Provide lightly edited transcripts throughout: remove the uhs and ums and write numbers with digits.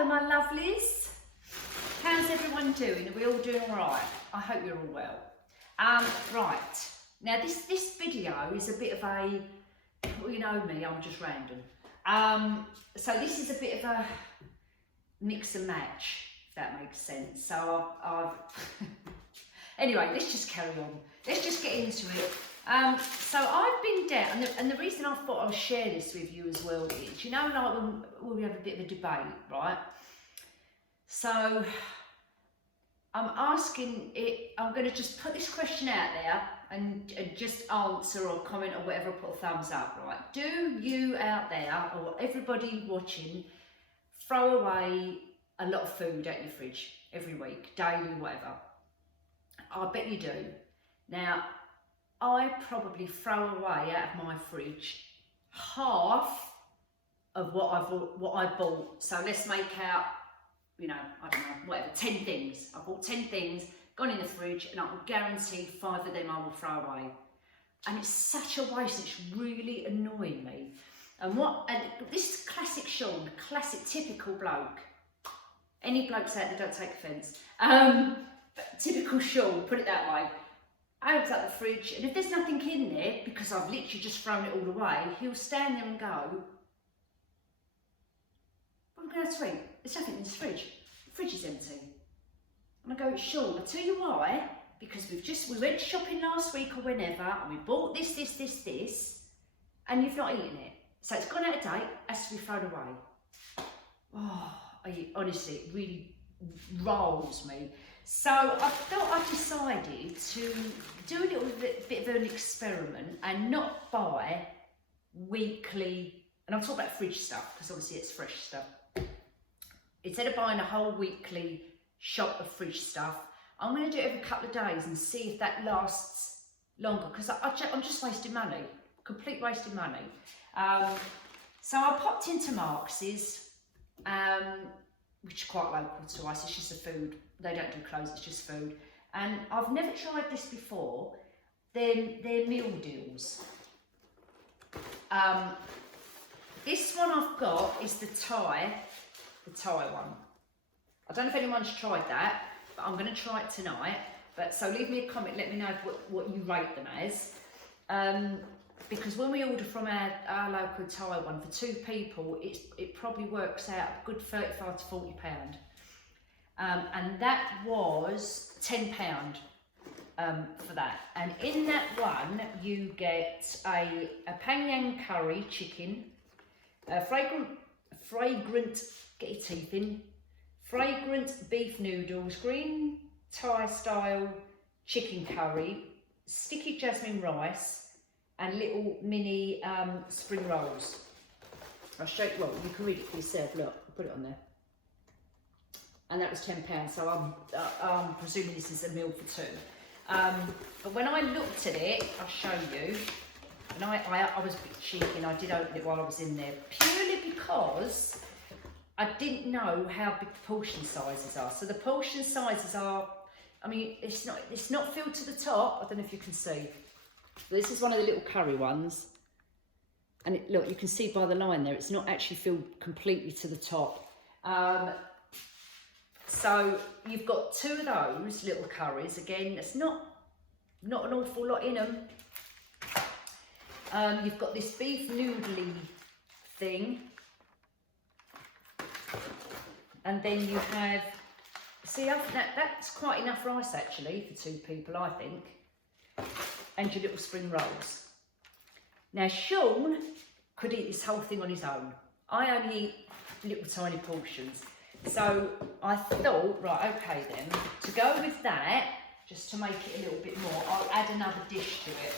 Hello my lovelies, how's everyone doing? Are we all doing all right? I hope you're all well. Right, now this video is a bit of a, well, you know me, I'm just random. So this is a bit of a mix and match, if that makes sense. So I've anyway, let's just carry on. Let's just get into it. So I've been down, and the reason I thought I'll share this with you as well is, you know, like when we have a bit of a debate, right? So I'm asking it, I'm going to just put this question out there and just answer or comment or whatever, put a thumbs up, right? Do you out there, or everybody watching, throw away a lot of food out your fridge every week, daily, whatever? I bet you do. Now, I probably throw away out of my fridge half of what I bought. So let's make out, you know, I don't know, whatever, 10 things. I bought 10 things, gone in the fridge, and I can guarantee 5 of them I will throw away. And it's such a waste, it's really annoying me. And this is classic Sean, classic typical bloke. Any blokes out there, don't take offence. But typical Sean, put it that way. I opens up the fridge, and if there's nothing in there, because I've literally just thrown it all away, he'll stand there and go, what am I going to eat? There's nothing in this fridge. The fridge is empty. And I go, Sean, I'll tell you why, because we went shopping last week or whenever, and we bought this, and you've not eaten it. So it's gone out of date, has to be thrown away. Oh, honestly, it really rolls me. So I felt I decided to do a little bit of an experiment and not buy weekly, and I'm talking about fridge stuff because obviously it's fresh stuff. Instead of buying a whole weekly shop of fridge stuff, I'm going to do it every couple of days and see if that lasts longer, because I'm just wasting money, complete wasting money. So I popped into Max's, which is quite local to us. It's just a food. They don't do clothes, it's just food. And I've never tried this before. They're meal deals. This one I've got is the Thai one. I don't know if anyone's tried that, but I'm going to try it tonight. But so leave me a comment, let me know what you rate them as. Because when we order from our local Thai one for 2 people, it probably works out a good 35 to 40 £40. And that was £10 for that. And in that one, you get a pangyang curry chicken, fragrant, get your teeth in, fragrant beef noodles, green Thai style chicken curry, sticky jasmine rice, and little mini spring rolls. I'll show you, well, you can read it for yourself, look, I'll put it on there. And that was £10, so I'm presuming this is a meal for 2. But when I looked at it, I'll show you, and I was a bit cheeky and I did open it while I was in there, purely because I didn't know how big the portion sizes are. So the portion sizes are, I mean, it's not filled to the top. I don't know if you can see. This is one of the little curry ones. And look, you can see by the line there, it's not actually filled completely to the top. So you've got 2 of those little curries. Again, there's not an awful lot in them. You've got this beef noodly thing. And then you have, see, that's quite enough rice actually for 2 people, I think. And your little spring rolls. Now Sean could eat this whole thing on his own. I only eat little tiny portions. So I thought, right, okay then, to go with that, just to make it a little bit more, I'll add another dish to it.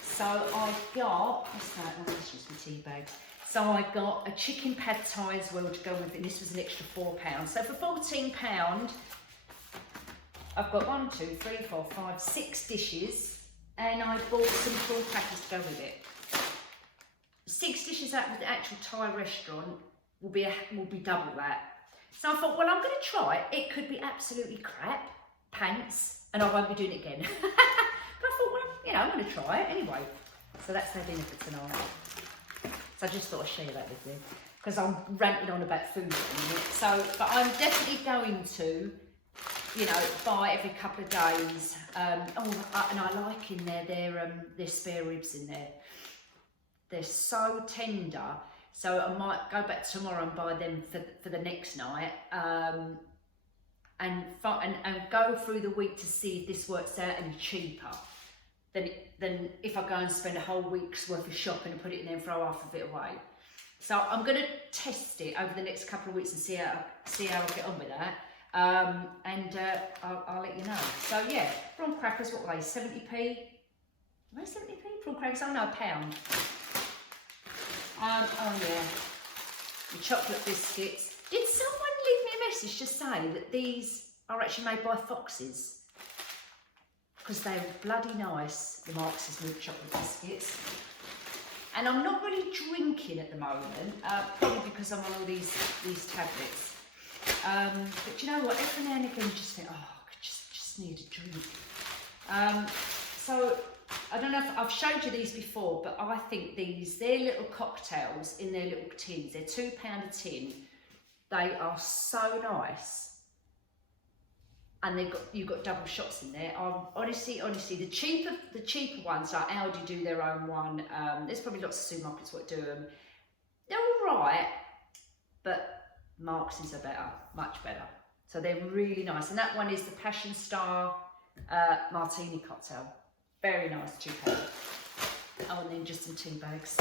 So I've got, what's that? Oh, that's just my tea bag. So I got a chicken pad thai as well to go with it, and this was an extra £4. So for £14, I've got 1, 2, 3, 4, 5, 6 dishes, and I bought some prawn crackers to go with it. 6 dishes out of the actual Thai restaurant will be double that. So I thought, well, I'm going to try it. It could be absolutely crap, pants, and I won't be doing it again. But I thought, well, you know, I'm going to try it anyway. So that's their dinner for tonight. So I just thought I'd share that with you, because I'm ranting on about food at the minute. So, but I'm definitely going to, you know, buy every couple of days. And I like in there their spare ribs in there. They're so tender. So I might go back tomorrow and buy them for the next night. And go through the week to see if this works out any cheaper than if I go and spend a whole week's worth of shopping and put it in there and throw half of it away. So I'm going to test it over the next couple of weeks and see how I get on with that. I'll let you know. So yeah, prawn crackers, what were they, 70p? Are they 70p? Prawn crackers, oh no, £1. Oh yeah, the chocolate biscuits. Did someone leave me a message to say that these are actually made by Foxes? Because they're bloody nice, the Maxi milk chocolate biscuits. And I'm not really drinking at the moment, probably because I'm on all these tablets. But you know what, every now and again you just think, oh, I just need a drink. So, I don't know if I've showed you these before, but I think they're little cocktails in their little tins. They're £2 a tin. They are so nice. And you've got double shots in there. Honestly, the cheaper ones, like Aldi do their own one. There's probably lots of supermarkets what do them. They're all right, but Max's are better, much better. So they're really nice. And that one is the Passion Star Martini cocktail. Very nice, £2. Oh, and then just some tea bags.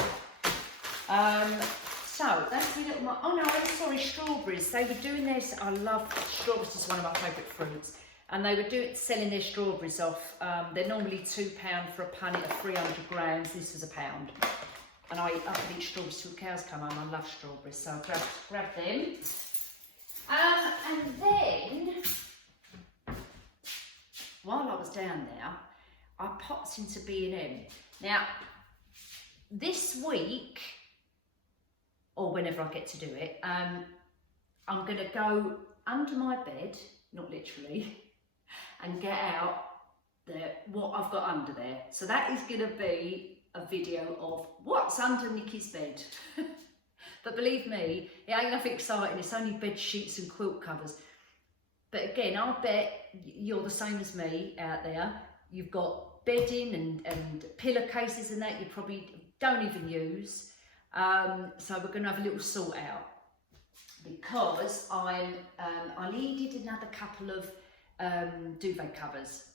So that's my little. Oh no, I'm sorry, strawberries. They were doing this. I love strawberries. It's one of my favourite fruits. And they were selling their strawberries off. They're normally £2 for a punnet of 300 grams. This was £1. And I could eat strawberries till cows come home. I love strawberries, so I grabbed them. And then, while I was down there, I popped into B&M. Now, this week, or whenever I get to do it, I'm going to go under my bed, not literally, and get out what I've got under there. So that is going to be a video of what's under Nikki's bed. But believe me, it ain't nothing exciting. It's only bed sheets and quilt covers. But again, I bet you're the same as me out there. You've got bedding and pillowcases and that you probably don't even use. So we're going to have a little sort out, because I needed another couple of duvet covers,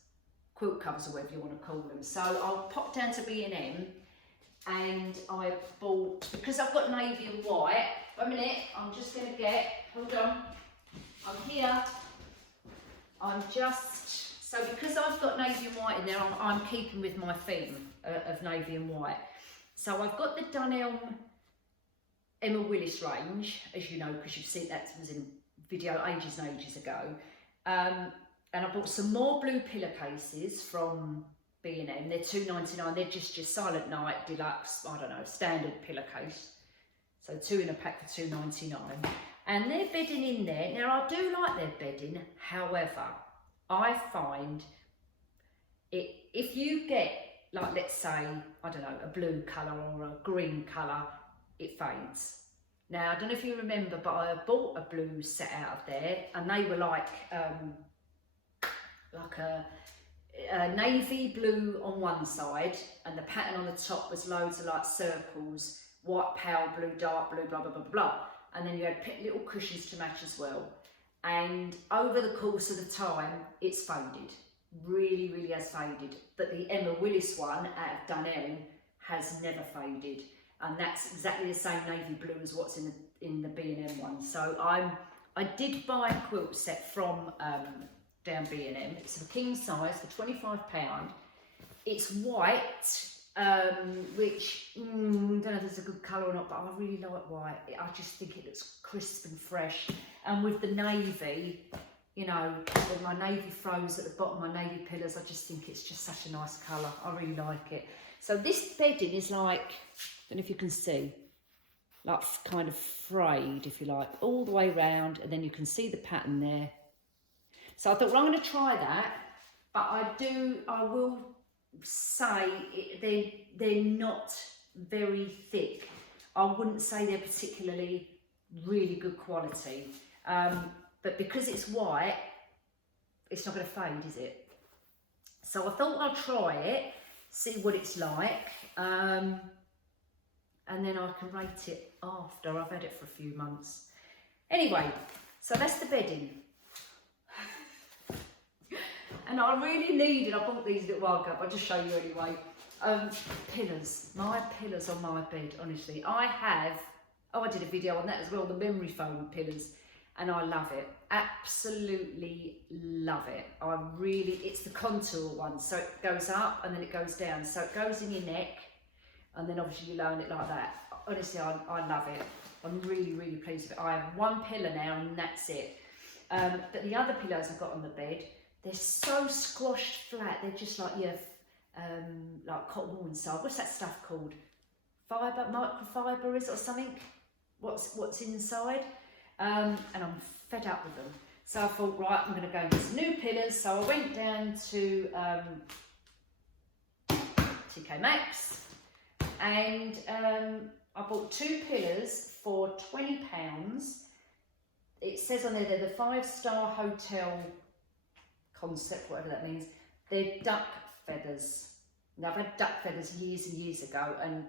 quilt covers, or whatever you want to call them. So I'll pop down to B&M and I bought, because I've got navy and white. Wait a minute, I'm just going to hold on, I'm here. So because I've got navy and white in there, I'm keeping with my theme of navy and white. So I've got the Dunelm Emma Willis range, as you know, because you've seen that was in video ages and ages ago. And I bought some more blue pillowcases from B&M. They're £2.99. They're just your Silent Night Deluxe, I don't know, standard pillowcase. So 2 in a pack for £2.99. And they're bedding in there. Now, I do like their bedding. However, I find if you get, like, let's say, I don't know, a blue colour or a green colour, it fades. Now, I don't know if you remember, but I bought a blue set out of there, and they were like a navy blue on one side, and the pattern on the top was loads of like circles, white, pale blue, dark blue, blah, blah, blah, blah. And then you had little cushions to match as well. And over the course of the time, it's faded. Really, really has faded. But the Emma Willis one out of Dunelm has never faded. And that's exactly the same navy blue as what's in the B&M one. So I did buy a quilt set from down B&M. It's a king size for £25. It's white, which I don't know if it's a good colour or not, but I really like white. I just think it looks crisp and fresh. And with the navy, you know, with my navy throws at the bottom, my navy pillars, I just think it's just such a nice colour. I really like it. So this bedding is like, I don't know if you can see, like kind of frayed, if you like, all the way round, and then you can see the pattern there. So I thought, well, I'm going to try that, but I will say they're not very thick. I wouldn't say they're particularly really good quality. But because it's white, it's not going to fade, is it? So I thought I'll try it, see what it's like, and then I can rate it after I've had it for a few months. Anyway, so that's the bedding. And I really needed, I bought these a little while ago, but I'll just show you anyway. Pillars, my pillars on my bed, honestly. I did a video on that as well, the memory foam pillars, and I love it. Absolutely love it. It's the contour one, so it goes up and then it goes down. So it goes in your neck, and then obviously you lay on it like that. Honestly, I love it. I'm really, really pleased with it. I have one pillow now and that's it. But the other pillows I've got on the bed, they're so squashed flat. They're just like your, like cotton wool inside. What's that stuff called? Fibre, microfibre is it or something? What's inside? And I'm fed up with them. So I thought, right, I'm going to go and get some new pillars. So I went down to TK Maxx and I bought 2 pillars for £20. It says on there they're the 5-star hotel concept, whatever that means. They're duck feathers. Now I've had duck feathers years and years ago, and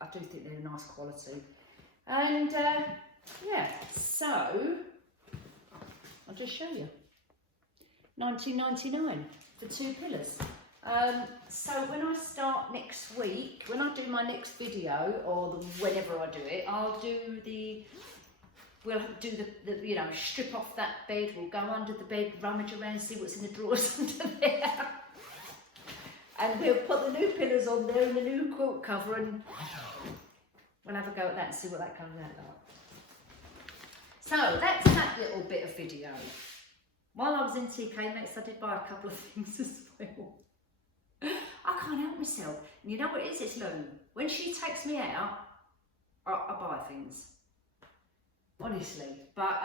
I do think they're nice quality. And yeah, so I'll just show you. £19.99 for 2 pillars. So when I start next week, when I do my next video, or whenever I do it, we'll do the you know, strip off that bed, we'll go under the bed, rummage around, see what's in the drawers under there. And we'll put the new pillows on there and the new quilt cover, and we'll have a go at that and see what that comes out like. So that's that little bit of video. While I was in TK Maxx, I did buy a couple of things as well. I can't help myself. And you know what it is? It's Lou. When she takes me out, I buy things. Honestly. But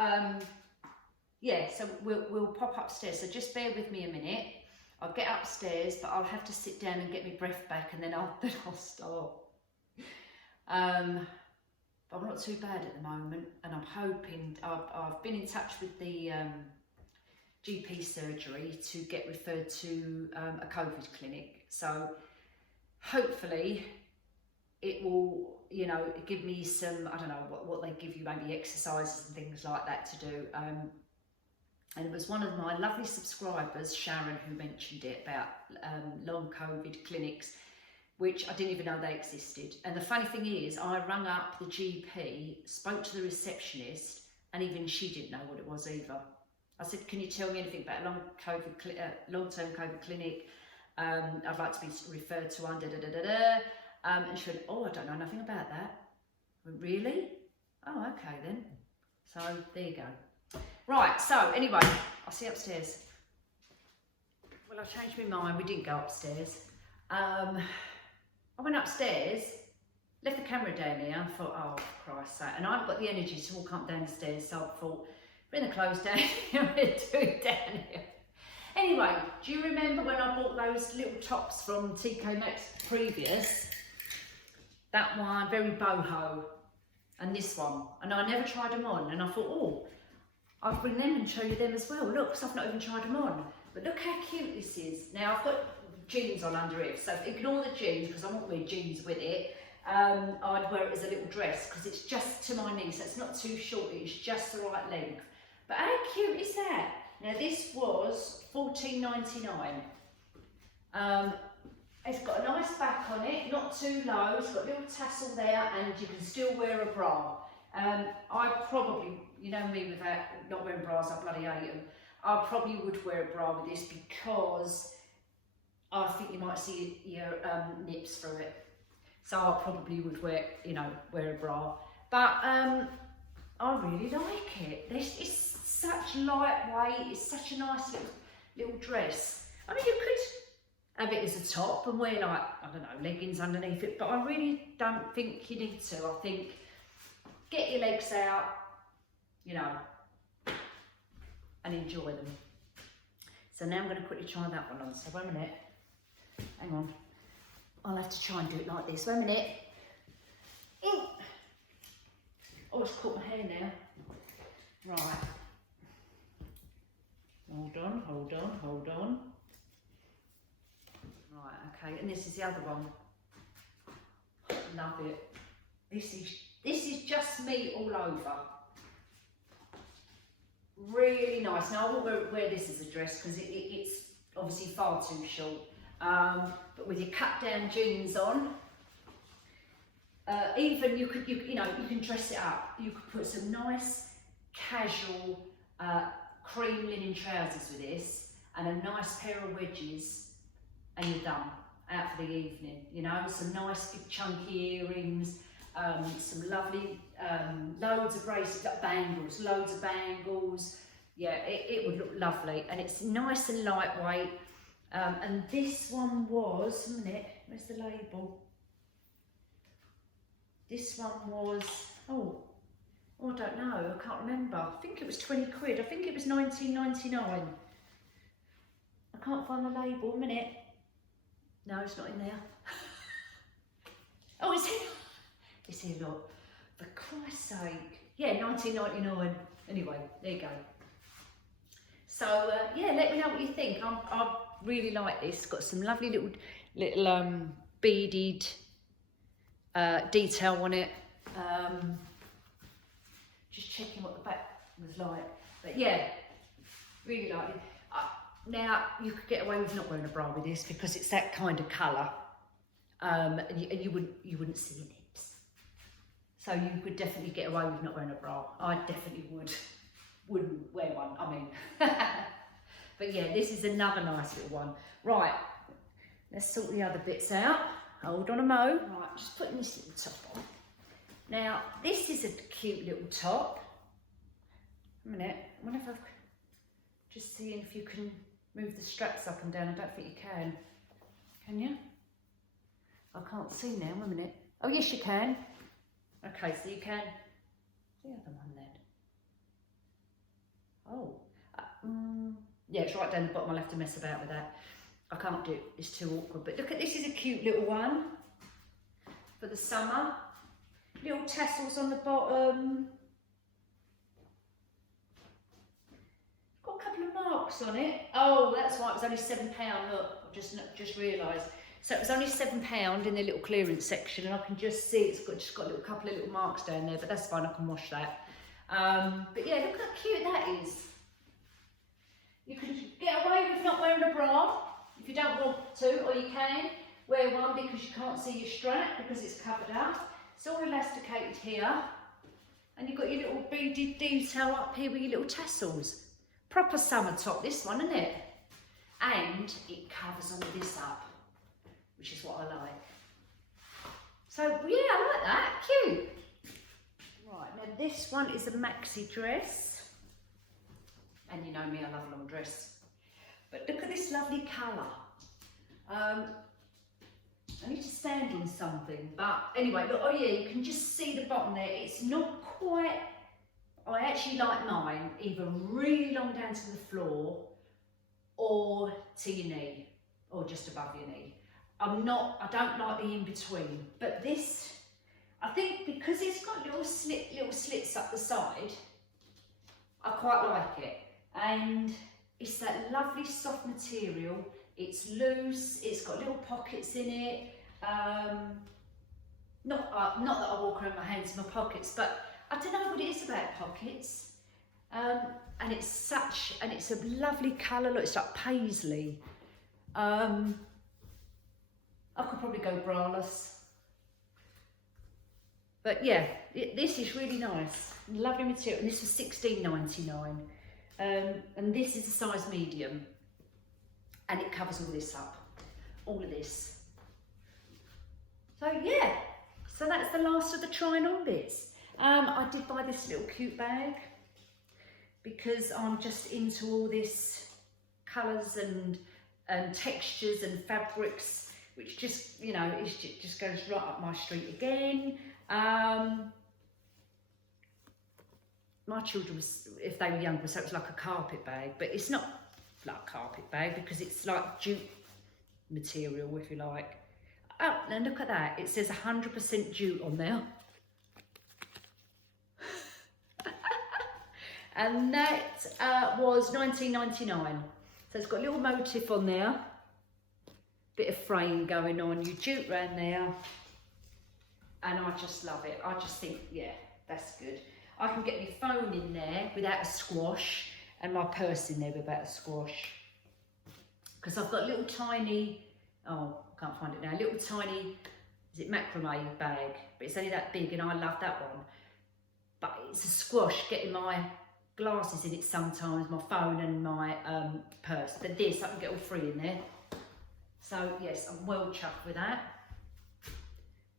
yeah, so we'll pop upstairs. So just bear with me a minute. I'll get upstairs, but I'll have to sit down and get my breath back, and then I'll start. But I'm not too bad at the moment, and I'm hoping, I've been in touch with the GP surgery to get referred to a COVID clinic. So hopefully it will, you know, give me some, I don't know what they give you, maybe exercises and things like that to do. And it was one of my lovely subscribers, Sharon, who mentioned it about long COVID clinics, which I didn't even know they existed. And the funny thing is, I rang up the GP, spoke to the receptionist, and even she didn't know what it was either. I said, can you tell me anything about a long-term COVID clinic? I'd like to be referred to one, and she went, oh, I don't know nothing about that. I went, really? Oh, okay then. So there you go. Right, so anyway, I'll see you upstairs. Well, I changed my mind, we didn't go upstairs. I went upstairs, left the camera down here, and thought, oh, Christ's sake. And I haven't got the energy to walk up down the stairs, so I thought, bring the clothes down here, I'm going to do it down here. Anyway, do you remember when I bought those little tops from TK Maxx previous? That one, very boho, and this one. And I never tried them on, and I thought, oh, I'll bring them and show you them as well. Look, because I've not even tried them on. But look how cute this is. Now, I've got jeans on under it, so ignore the jeans, because I won't wear jeans with it. I'd wear it as a little dress, because it's just to my knees, so it's not too short, it's just the right length. But how cute is that? Now, this was $14.99. It's got a nice back on it, not too low, it's got a little tassel there, and you can still wear a bra. I probably, you know me without not wearing bras, I bloody hate them. I probably would wear a bra with this, because I think you might see your nips through it. So I probably would wear a bra. But I really like it. It's such lightweight, it's such a nice little dress. I mean, you could have it as a top and wear, like, I don't know, leggings underneath it, but I really don't think you need to. I think get your legs out, you know, and enjoy them. So now I'm going to quickly try that one on. So wait a minute. Hang on. I'll have to try and do it like this. Wait a minute. Oh, it's caught my hair now. Right. Hold on, hold on, hold on. Right, okay, and this is the other one. Love it. This is just me all over. Really nice. Now I won't wear this as a dress because it's obviously far too short. But with your cut down jeans on, even you can dress it up. You could put some nice casual cream linen trousers with this and a nice pair of wedges, and you're done. Out for the evening, you know, some nice big chunky earrings, some lovely, loads of bracelets, like bangles, loads of bangles. Yeah, it would look lovely, and it's nice and lightweight. And this one was, a minute, where's the label? This one was, oh, I don't know, I can't remember. I think it was 20 quid, I think it was 19.99. I can't find the label, a minute. No, it's not in there. Oh, it's here. It's here, look. For Christ's sake. Yeah, 19.99. Anyway, there you go. So, yeah, let me know what you think. I really like this. Got some lovely little beaded detail on it. Just checking what the back was like. But yeah, really like it. Now, you could get away with not wearing a bra with this because it's that kind of colour, and you wouldn't see your nips. So you could definitely get away with not wearing a bra. I definitely wouldn't wear one, I mean. But yeah, this is another nice little one. Right, let's sort the other bits out. Hold on a mo. Right, just putting this little top on. Now, this is a cute little top. A minute, I wonder if I've... Just seeing if you can move the straps up and down. I don't think you can. Can you? I can't see now, a minute. Oh yes you can. Okay, so you can. The other one then. Oh. Yeah, it's right down the bottom. I'll have to mess about with that. I can't do it, it's too awkward. But look at this, is a cute little one for the summer. Little tassels on the bottom. Marks on it. Oh, that's why it was only £7. Look, I've just realised. So it was only £7 in the little clearance section, and I can just see it's just got a couple of little marks down there, but that's fine, I can wash that. But yeah, look how cute that is. You can get away with not wearing a bra if you don't want to, or you can wear one because you can't see your strap because it's covered up. It's all elasticated here, and you've got your little beaded detail up here with your little tassels. Proper summer top, this one, isn't it? And it covers all this up, which is what I like. So yeah, I like that, cute. Right, now this one is a maxi dress. And you know me, I love a long dress. But look at this lovely colour. I need to stand on something, but anyway, look, oh yeah, you can just see the bottom there. It's not quite, I actually like mine either really long down to the floor or to your knee, or just above your knee. I don't like the in-between, but this, I think because it's got little slits up the side, I quite like it. And it's that lovely soft material, it's loose, it's got little pockets in it. Not that I walk around my hands in my pockets, but I don't know what it is about pockets. And it's a lovely colour, look, it's like paisley. I could probably go braless. But yeah, this is really nice, lovely material, and this was £16.99. And this is a size medium, and it covers all this up, all of this. So yeah, so that's the last of the trying on bits. I did buy this little cute bag because I'm just into all this colours and textures and fabrics, which just, you know, it just goes right up my street again. My children, if they were younger, so it was like a carpet bag, but it's not like a carpet bag because it's like jute material, if you like. Oh, now look at that. It says 100% jute on there. and that was £19.99. So it's got a little motif on there, bit of fraying going on. You jute round there, and I just love it. I just think, yeah, that's good. I can get my phone in there without a squash, and my purse in there without a squash. Because I've got a little tiny, oh, I can't find it now, little tiny, is it macrame bag? But it's only that big, and I love that one. But it's a squash getting my glasses in it sometimes, my phone and my purse. But this, I can get all three in there. So yes, I'm well chuffed with that.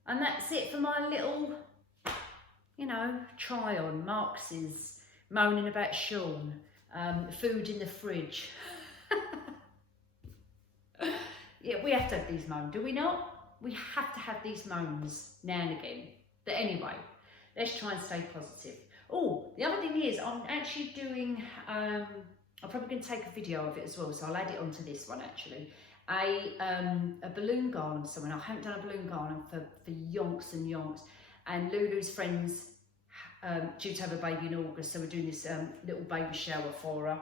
And that's it for my little, you know, try on. Mark's is moaning about Sean, food in the fridge. Yeah, we have to have these moans, do we not? We have to have these moans now and again. But anyway, let's try and stay positive. Oh, the other thing is, I'm actually doing, I'm probably going to take a video of it as well, so I'll add it onto this one actually. A balloon garland for someone. I haven't done a balloon garland for yonks and yonks. And Lulu's friends due to have a baby in August, so we're doing this little baby shower for her.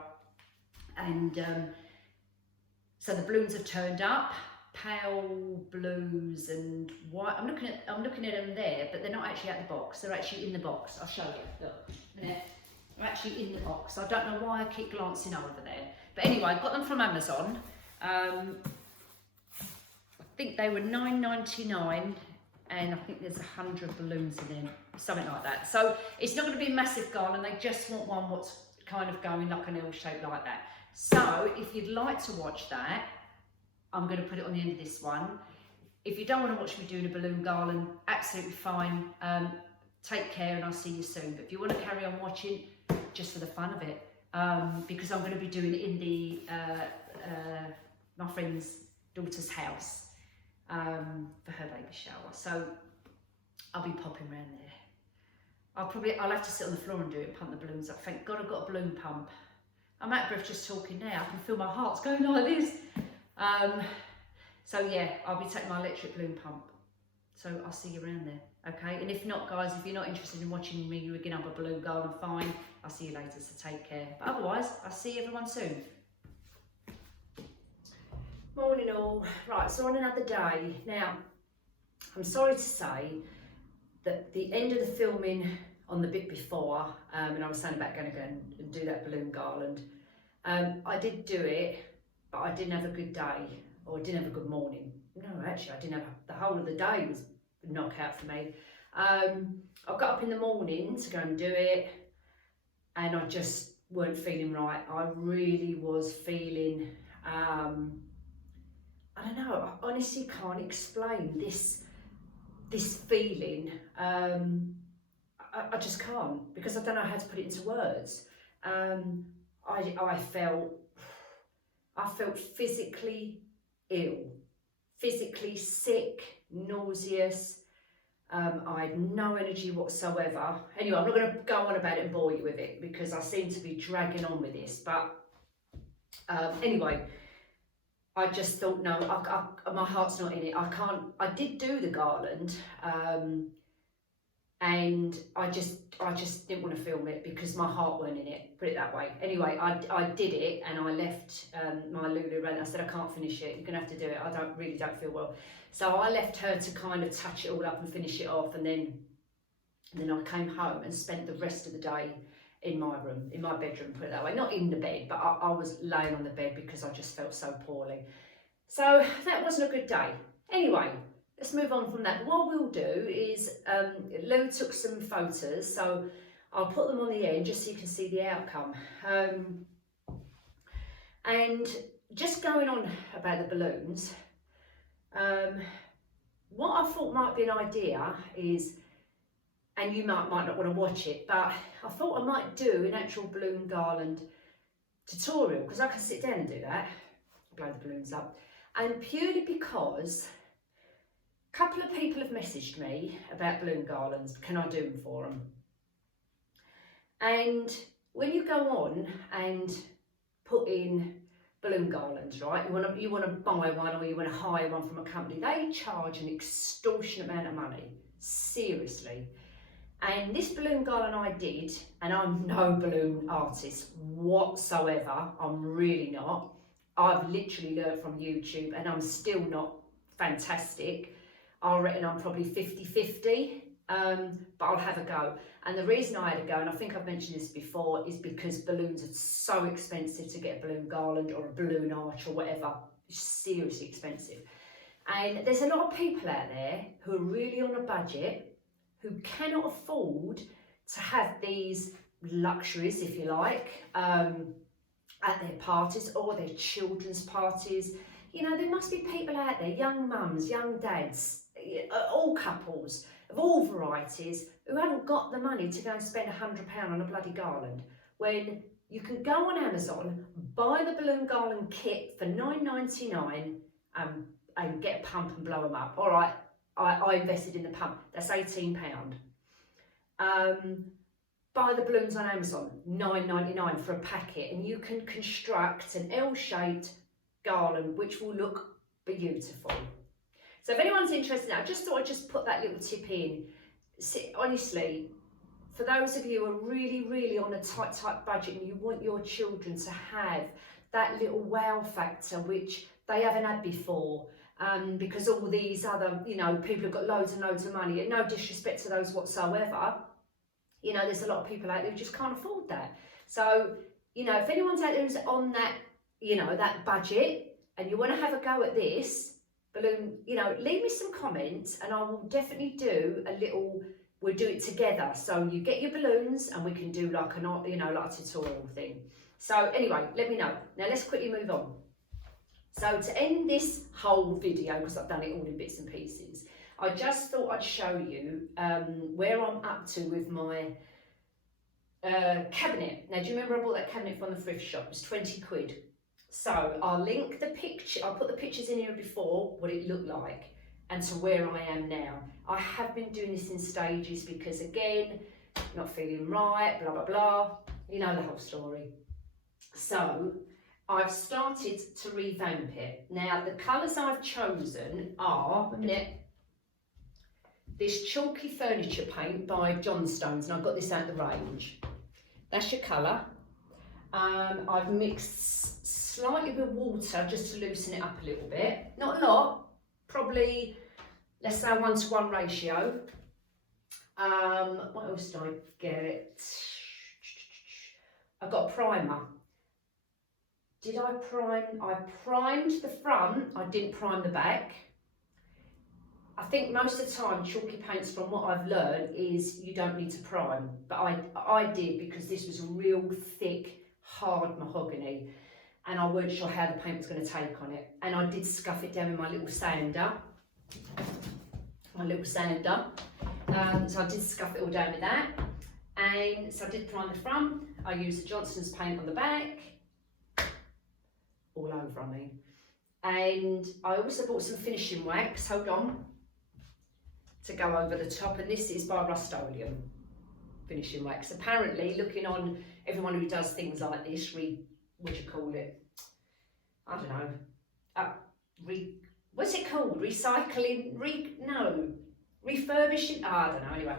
And so the balloons have turned up, pale blues and white. I'm looking at them there, but they're not actually out the box. They're actually in the box. I'll show you. Look, they're actually in the box. I don't know why I keep glancing over there. But anyway, I got them from Amazon. I think they were £9.99, and I think there's 100 balloons in there, something like that. So it's not going to be a massive garland. They just want one what's kind of going like an L shape like that. So if you'd like to watch that, I'm going to put it on the end of this one. If you don't want to watch me doing a balloon garland, absolutely fine. Take care, and I'll see you soon. But if you want to carry on watching, just for the fun of it, because I'm going to be doing it in the my friend's daughter's house for her baby shower. So I'll be popping around there. I'll have to sit on the floor and do it and pump the balloons up. Thank God I've got a balloon pump. I'm out of breath just talking now. I can feel my heart's going like this. So yeah, I'll be taking my electric balloon pump. So I'll see you around there, okay? And if not, guys, if you're not interested in watching me rigging up a balloon garland, fine. I'll see you later, so take care. But otherwise, I'll see everyone soon. Morning all. Right, so on another day. Now, I'm sorry to say that the end of the filming on the bit before, and I was saying about going to go and do that balloon garland, I did do it, but I didn't have a good day, or I didn't have a good morning. No, actually, I didn't have the whole of the day was a knockout for me. I got up in the morning to go and do it, and I just weren't feeling right. I really was feeling, I don't know, I honestly can't explain this feeling. I just can't, because I don't know how to put it into words. I felt physically ill, physically sick, nauseous. I had no energy whatsoever. Anyway, I'm not going to go on about it and bore you with it, because I seem to be dragging on with this. But anyway, I just thought, no, my heart's not in it. I did do the garland, and I just didn't want to film it because my heart weren't in it, put it that way. Anyway, I did it, and I left my Lulu around. I said, I can't finish it, you're gonna have to do it. I really don't feel well. So I left her to kind of touch it all up and finish it off, and then I came home and spent the rest of the day in my room, in my bedroom, put it that way. Not in the bed, but I was laying on the bed because I just felt so poorly. So that wasn't a good day. Anyway, let's move on from that. But what we'll do is, Lou took some photos, so I'll put them on the end just so you can see the outcome. And just going on about the balloons, what I thought might be an idea is, and you might not want to watch it, but I thought I might do an actual balloon garland tutorial, because I can sit down and do that, blow the balloons up, and purely because a couple of people have messaged me about balloon garlands. Can I do them for them? And when you go on and put in balloon garlands, right, you want to buy one, or you want to hire one from a company, they charge an extortionate amount of money, seriously. And this balloon garland I did, and I'm no balloon artist whatsoever, I'm really not. I've literally learned from YouTube and I'm still not fantastic. I reckon I'm probably 50-50, but I'll have a go. And the reason I had a go, and I think I've mentioned this before, is because balloons are so expensive to get a balloon garland or a balloon arch or whatever. It's seriously expensive. And there's a lot of people out there who are really on a budget, who cannot afford to have these luxuries, if you like, at their parties or their children's parties. You know, there must be people out there, young mums, young dads, all couples of all varieties, who haven't got the money to go and spend £100 on a bloody garland, when you can go on Amazon, buy the balloon garland kit for £9.99 and get a pump and blow them up. All right, I invested in the pump, that's £18. Buy the balloons on Amazon, £9.99 for a packet, and you can construct an L-shaped garland which will look beautiful. So if anyone's interested, I just thought I'd just put that little tip in. Honestly, for those of you who are really on a tight budget and you want your children to have that little wow factor which they haven't had before, because all these other, you know, people have got loads and loads of money, and no disrespect to those whatsoever, you know, there's a lot of people out there who just can't afford that. So, you know, if anyone's out there who's on that, you know, that budget, and you want to have a go at this balloon, you know, leave me some comments and I will definitely do a little, we'll do it together. So you get your balloons and we can do like an, you know, like a tutorial thing. So anyway, let me know. Now let's quickly move on. So to end this whole video, because I've done it all in bits and pieces, I just thought I'd show you where I'm up to with my cabinet. Now, do you remember I bought that cabinet from the thrift shop? It was 20 quid. So I'll link the picture, I'll put the pictures in here before, what it looked like, and to where I am now. I have been doing this in stages because, again, not feeling right, blah, blah, blah. You know the whole story. So I've started to revamp it. Now, the colours I've chosen are, this chalky furniture paint by Johnstone's, and I've got this out the range. That's your colour. I've mixed slightly with water just to loosen it up a little bit. Not a lot, probably, let's say 1-to-1 ratio. What else did I get? I've got a primer. Did I prime? I primed the front, I didn't prime the back. I think most of the time chalky paints, from what I've learned, is you don't need to prime, but I did, because this was a real thick, hard mahogany and I weren't sure how the paint was going to take on it, and I did scuff it down with my little sander, so I did scuff it all down with that. And so I did prime the front, I used the Johnson's paint on the back, all over, I mean, and I also bought some finishing wax, hold on, to go over the top, and this is by Rust-Oleum finishing wax. Apparently, looking on everyone who does things like this, what do you call it? I don't know. What's it called? Recycling? Refurbishing? I don't know. Anyway,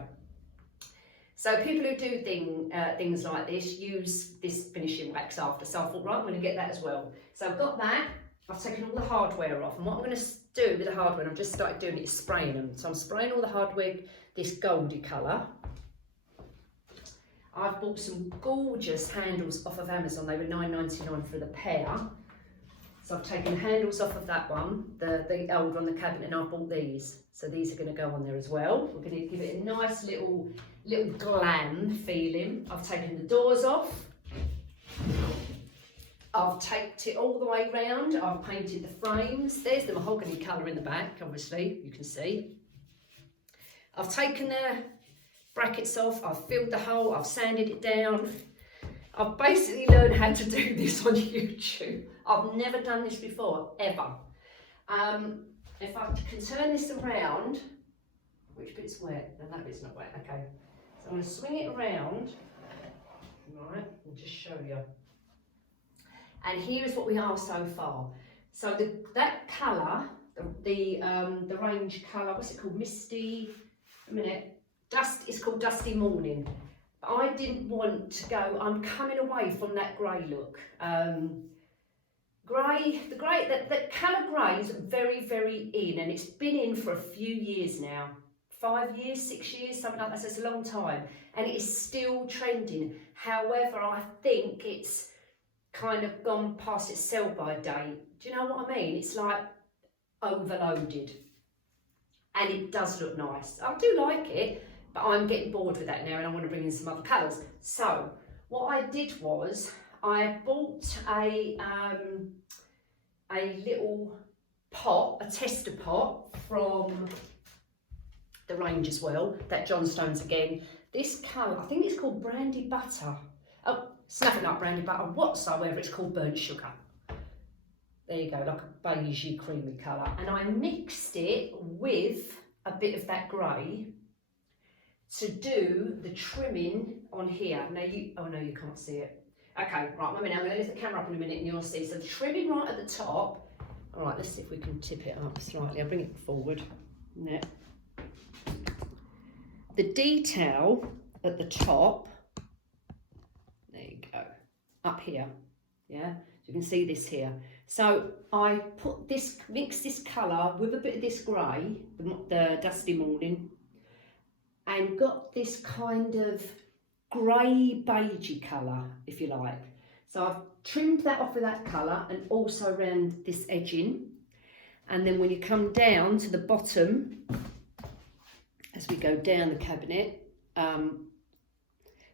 so people who do things like this use this finishing wax after. So I thought, right, I'm going to get that as well. So I've got that. I've taken all the hardware off, and what I'm going to do with the hardware, and I've just started doing it, is spraying them. So I'm spraying all the hardware this goldy colour. I've bought some gorgeous handles off of Amazon. They were £9.99 for the pair. So I've taken the handles off of that one, the old on the cabinet, and I've bought these. So these are going to go on there as well. We're going to give it a nice little glam feeling. I've taken the doors off. I've taped it all the way round. I've painted the frames. There's the mahogany colour in the back, obviously, you can see. I've taken the brackets off, I've filled the hole, I've sanded it down. I've basically learned how to do this on YouTube. I've never done this before, ever. If I can turn this around, which bit's wet? No, that bit's not wet, okay. So I'm going to swing it around, right, and just show you. And here is what we are so far. So that colour, the range colour, what's it called? Misty, a minute. It's called Dusty Morning. But I didn't want to go, I'm coming away from that grey look. The colour grey is very, very in, and it's been in for a few years now. 5 years, 6 years, something like that, so it's a long time. And it is still trending. However, I think it's kind of gone past its sell-by date. Do you know what I mean? It's like overloaded. And it does look nice. I do like it, but I'm getting bored with that now and I want to bring in some other colours. So, what I did was, I bought a little pot, a tester pot from the range as well, that Johnstone's again. This colour, I think it's called Brandy Butter. Oh, it's nothing like Brandy Butter whatsoever, it's called Burnt Sugar. There you go, like a beigey creamy colour. And I mixed it with a bit of that grey to do the trimming on here. Now oh no, you can't see it. Okay, right, 1 minute, I'm going to lift the camera up in a minute and you'll see. So the trimming right at the top. All right, let's see if we can tip it up slightly. I'll bring it forward. Yeah. The detail at the top, there you go, up here, yeah? You can see this here. So I mixed this colour with a bit of this grey, the Dusty Morning, and got this kind of grey beigey colour, if you like. So I've trimmed that off with that colour and also around this edging. And then when you come down to the bottom, as we go down the cabinet,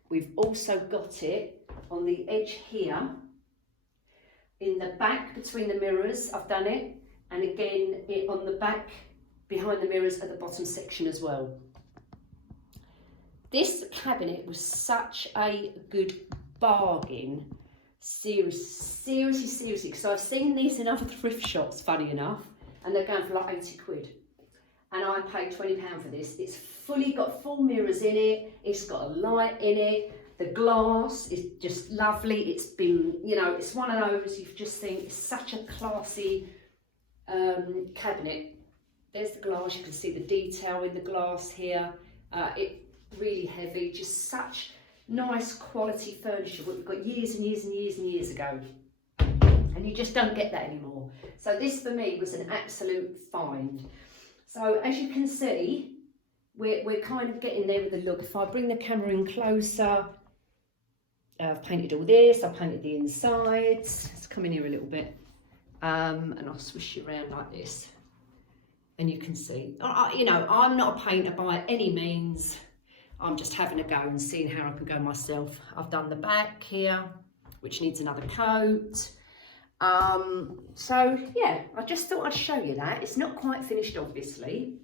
we've also got it on the edge here, in the back between the mirrors, I've done it, and again on the back behind the mirrors at the bottom section as well. This cabinet was such a good bargain, seriously, because I've seen these in other thrift shops, funny enough, and they're going for like 80 quid. And I paid £20 for this. It's got full mirrors in it, it's got a light in it, the glass is just lovely. It's been, you know, it's one of those you just think it's such a classy cabinet. There's the glass, you can see the detail in the glass here. It really heavy, just such nice quality furniture, what we've got years and years and years and years ago. And you just don't get that anymore. So this for me was an absolute find. So as you can see, we're kind of getting there with the look. If I bring the camera in closer, I've painted all this, I've painted the insides. Let's come in here a little bit. And I'll swish it around like this. And you can see, you know, I'm not a painter by any means. I'm just having a go and seeing how I can go myself. I've done the back here, which needs another coat. So yeah, I just thought I'd show you that. It's not quite finished, obviously.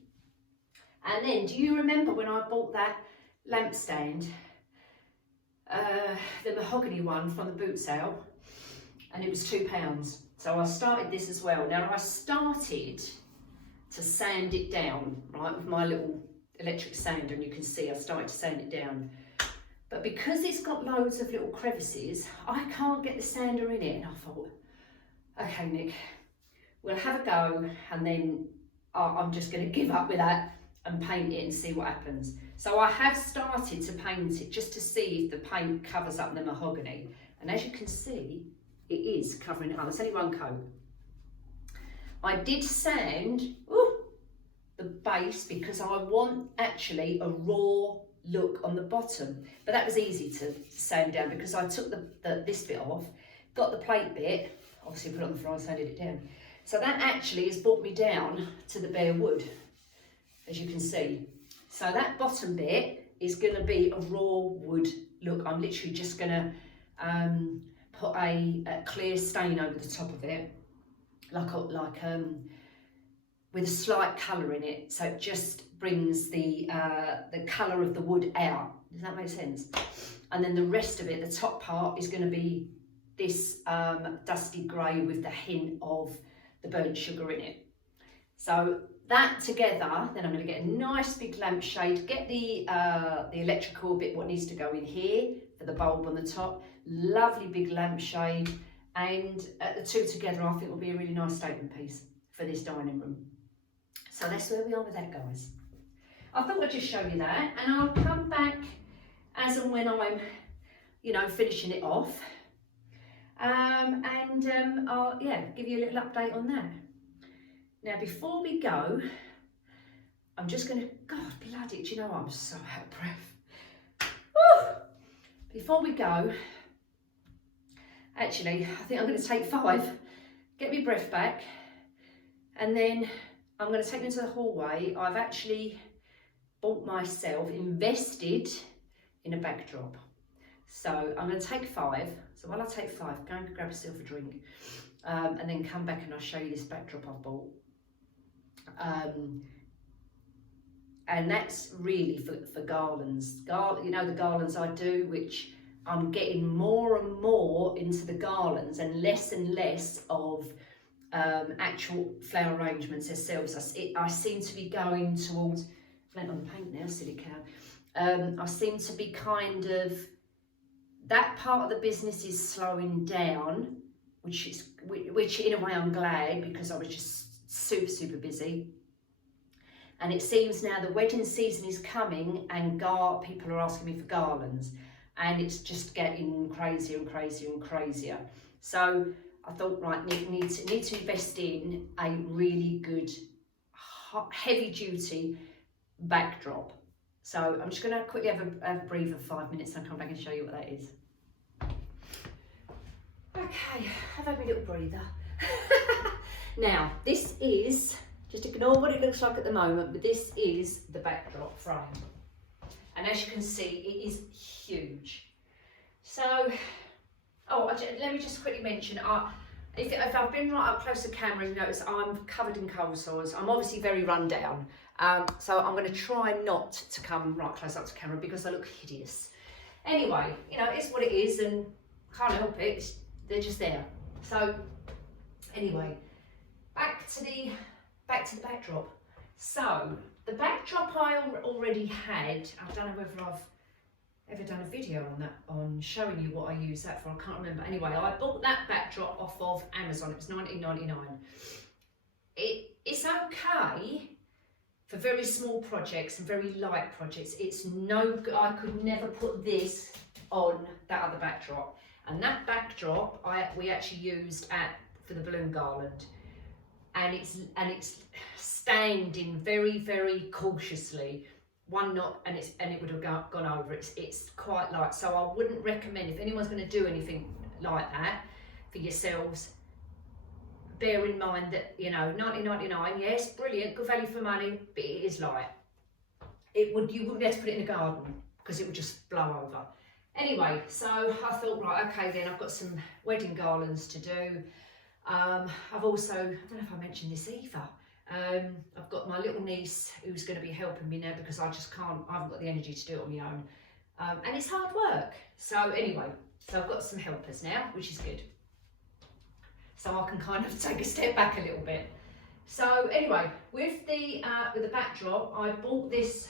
And then, do you remember when I bought that lamp stand? The mahogany one from the boot sale, and it was £2. So I started this as well. Now I started to sand it down, right, with my little electric sander, and you can see I started to sand it down. But because it's got loads of little crevices, I can't get the sander in it. And I thought, okay, Nick, we'll have a go, and then I'm just going to give up with that and paint it and see what happens. So I have started to paint it just to see if the paint covers up the mahogany. And as you can see, it is covering it up. It's only one coat. I did sand the base because I want actually a raw look on the bottom. But that was easy to sand down because I took this bit off, got the plate bit, obviously put it on the floor and sanded it down. So that actually has brought me down to the bare wood, as you can see. So that bottom bit is going to be a raw wood look. I'm literally just going to put a clear stain over the top of it, with a slight colour in it, so it just brings the colour of the wood out. Does that make sense? And then the rest of it, the top part, is going to be this dusty grey with the hint of the burnt sugar in it. So that together, then I'm going to get a nice big lampshade, get the electrical bit, what needs to go in here for the bulb on the top, lovely big lampshade, and the two together I think will be a really nice statement piece for this dining room. So that's where we are with that, guys. I thought I'd just show you that, and I'll come back as and when I'm, you know, finishing it off. I'll give you a little update on that. Now before we go, I'm just going to, God bloody, do you know I'm so out of breath. Woo! Before we go, actually I think I'm going to take 5, get my breath back, and then I'm going to take them to the hallway. I've actually bought myself, invested in a backdrop. So I'm going to take 5. So while I take 5, go and grab yourself a drink, and then come back and I'll show you this backdrop I've bought. And that's really for garlands. You know, the garlands I do, which I'm getting more and more into the garlands and less of actual flower arrangements themselves. I seem to be going towards, flat on the paint now, silly cow. I seem to be kind of, that part of the business is slowing down, which in a way I'm glad, because I was just super busy. And it seems now the wedding season is coming and people are asking me for garlands, and it's just getting crazier and crazier. So I thought, right, need to invest in a really good heavy duty backdrop. So I'm just going to quickly have a breather for 5 minutes and I'll come back and show you what that is. Okay, I've had my little breather. Now, this is, just ignore what it looks like at the moment, but this is the backdrop frame. And as you can see, it is huge. So, let me just quickly mention, if I've been right up close to camera, you notice I'm covered in cold sores. I'm obviously very run down. So I'm going to try not to come right close up to camera because I look hideous. Anyway, you know, it's what it is and can't help it. They're just there. So anyway, back to the backdrop. So the backdrop I already had, I don't know whether I've ever done a video on that, on showing you what I use that for, I can't remember. Anyway, I bought that backdrop off of Amazon. It was $19.99. It's okay for very small projects and very light projects. It's no good. I could never put this on that other backdrop. And that backdrop we actually used for the balloon garland, and it's standing very cautiously, one knot, and it would have gone over. It's quite light, so I wouldn't recommend, if anyone's going to do anything like that for yourselves, bear in mind that, you know, $19.99, yes, brilliant, good value for money, but it is light. You wouldn't be able to put it in a garden because it would just blow over. Anyway, so I thought, right, okay then, I've got some wedding garlands to do. I've also, I don't know if I mentioned this either, I've got my little niece who's going to be helping me now because I haven't got the energy to do it on my own. And it's hard work. So anyway, so I've got some helpers now, which is good. So I can kind of take a step back a little bit. So anyway, with the backdrop, I bought this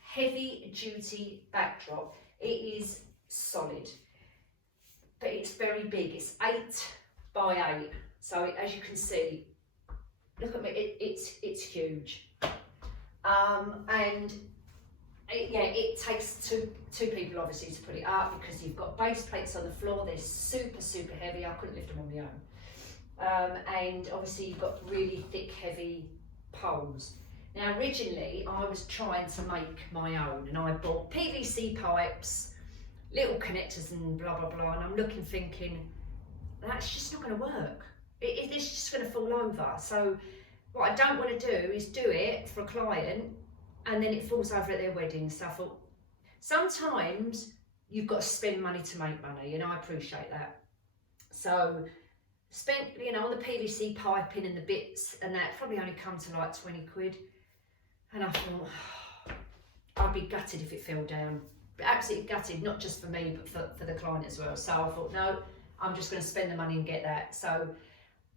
heavy duty backdrop. It is solid, but it's very big. It's 8 by 8. So as you can see, look at me, it's huge. It takes two people obviously to put it up because you've got base plates on the floor. They're super heavy. I couldn't lift them on my own. And obviously you've got really thick, heavy poles. Now originally I was trying to make my own, and I bought PVC pipes, little connectors and blah blah blah, and I'm looking thinking, that's just not going to work. It's just going to fall over. So what I don't want to do is do it for a client and then it falls over at their wedding. So I thought, sometimes you've got to spend money to make money, and I appreciate that. So spent, you know, on the PVC piping and the bits and that, probably only come to like 20 quid. And I thought, I'd be gutted if it fell down. But absolutely gutted, not just for me, but for the client as well. So I thought, no, I'm just going to spend the money and get that. So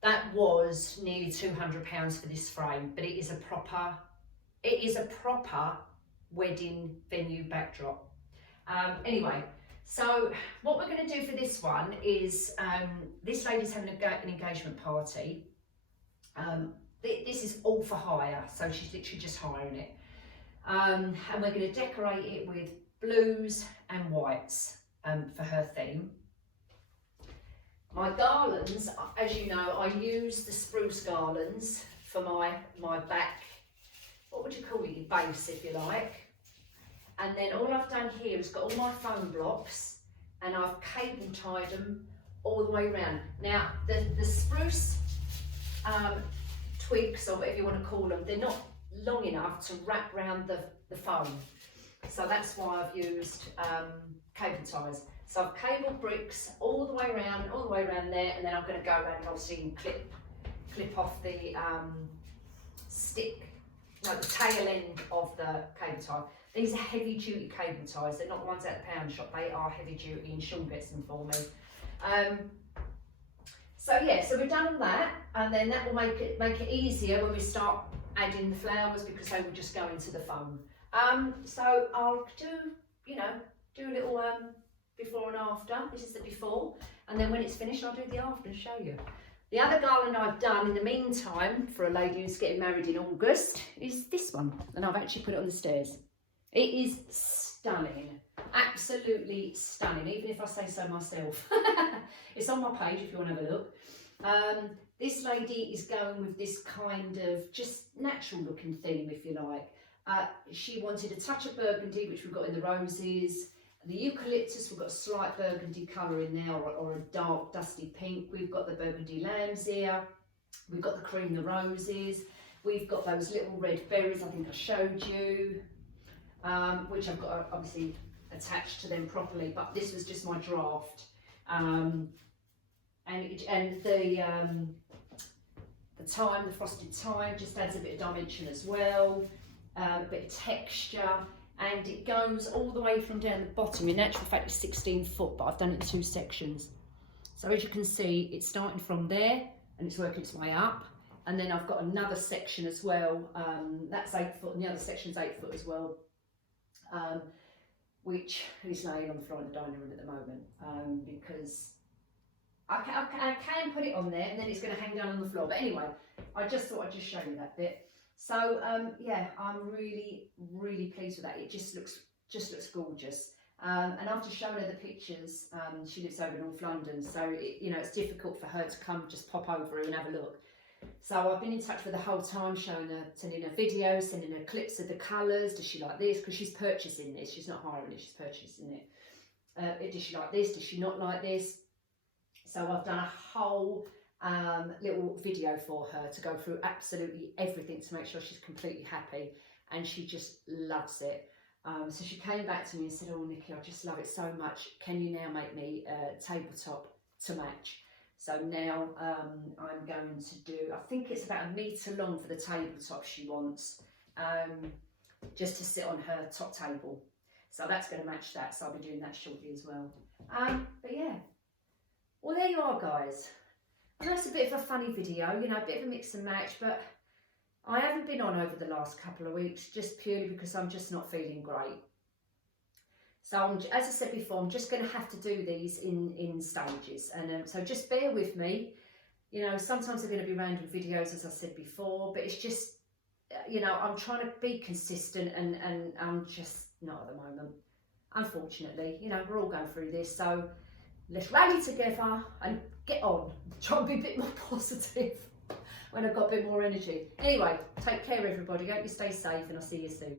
that was nearly £200 for this frame, but it is a proper wedding venue backdrop. Anyway, so what we're going to do for this one is, this lady's having an engagement party. This is all for hire, so she's literally just hiring it. and we're going to decorate it with blues and whites for her theme. My garlands, as you know, I use the spruce garlands for my back, what would you call it, your base if you like. And then all I've done here is got all my foam blocks and I've cable tied them all the way around. Now the spruce twigs, or whatever you want to call them, they're not long enough to wrap around the foam. So that's why I've used cable ties. So I've cabled bricks all the way around there, and then I'm going to go around and obviously clip off the the tail end of the cable tie. These are heavy duty cable ties. They're not the ones at the pound shop. They are heavy duty, and Sean gets them for me. So yeah, so we've done all that, and then that will make it easier when we start adding the flowers, because they will just go into the foam. So I'll do a little before and after. This is the before, and then when it's finished I'll do the after and show you. The other garland I've done in the meantime for a lady who's getting married in August is this one, and I've actually put it on the stairs. It is stunning, absolutely stunning, even if I say so myself. It's on my page if you want to have a look. This lady is going with this kind of just natural looking theme, if you like. She wanted a touch of burgundy, which we've got in the roses. The eucalyptus, we've got a slight burgundy colour in there, or a dark dusty pink. We've got the burgundy lambs here. We've got the cream, the roses. We've got those little red berries I think I showed you, which I've got obviously attached to them properly, but this was just my draft. And the thyme, the frosted thyme, just adds a bit of dimension as well, a bit of texture. And it goes all the way from down the bottom. In actual fact, it's 16 foot, but I've done it in 2 sections. So as you can see, it's starting from there and it's working its way up. And then I've got another section as well. That's 8 foot, and the other section's 8 foot as well, which is laying on the floor in the dining room at the moment, because I can put it on there and then it's going to hang down on the floor. But anyway, I just thought I'd just show you that bit. So yeah, I'm really pleased with that. It just looks gorgeous. And after showing her the pictures, she lives over in North London, so it's difficult for her to come just pop over and have a look. So I've been in touch with her the whole time, showing her, sending her videos, sending her clips of the colours. Does she like this? Because she's purchasing this. She's not hiring it. She's purchasing it. Does she like this? Does she not like this? So I've done a whole little video for her to go through absolutely everything to make sure she's completely happy, and she just loves it. So she came back to me and said, "Oh Nikki, I just love it so much. Can you now make me a tabletop to match?" So now I'm going to do, I think it's about 1 metre long for the tabletop she wants, just to sit on her top table. So that's going to match that, so I'll be doing that shortly as well. But yeah, well there you are guys. I know it's a bit of a funny video, a bit of a mix and match, but I haven't been on over the last couple of weeks just purely because I'm just not feeling great. So as I said before, I'm just going to have to do these in stages, and so just bear with me. Sometimes they're going to be random videos, as I said before, but it's just, I'm trying to be consistent, and I'm just not at the moment. Unfortunately, we're all going through this, so let's rally together and get on. Try and be a bit more positive when I've got a bit more energy. Anyway, take care everybody. Hope you stay safe, and I'll see you soon.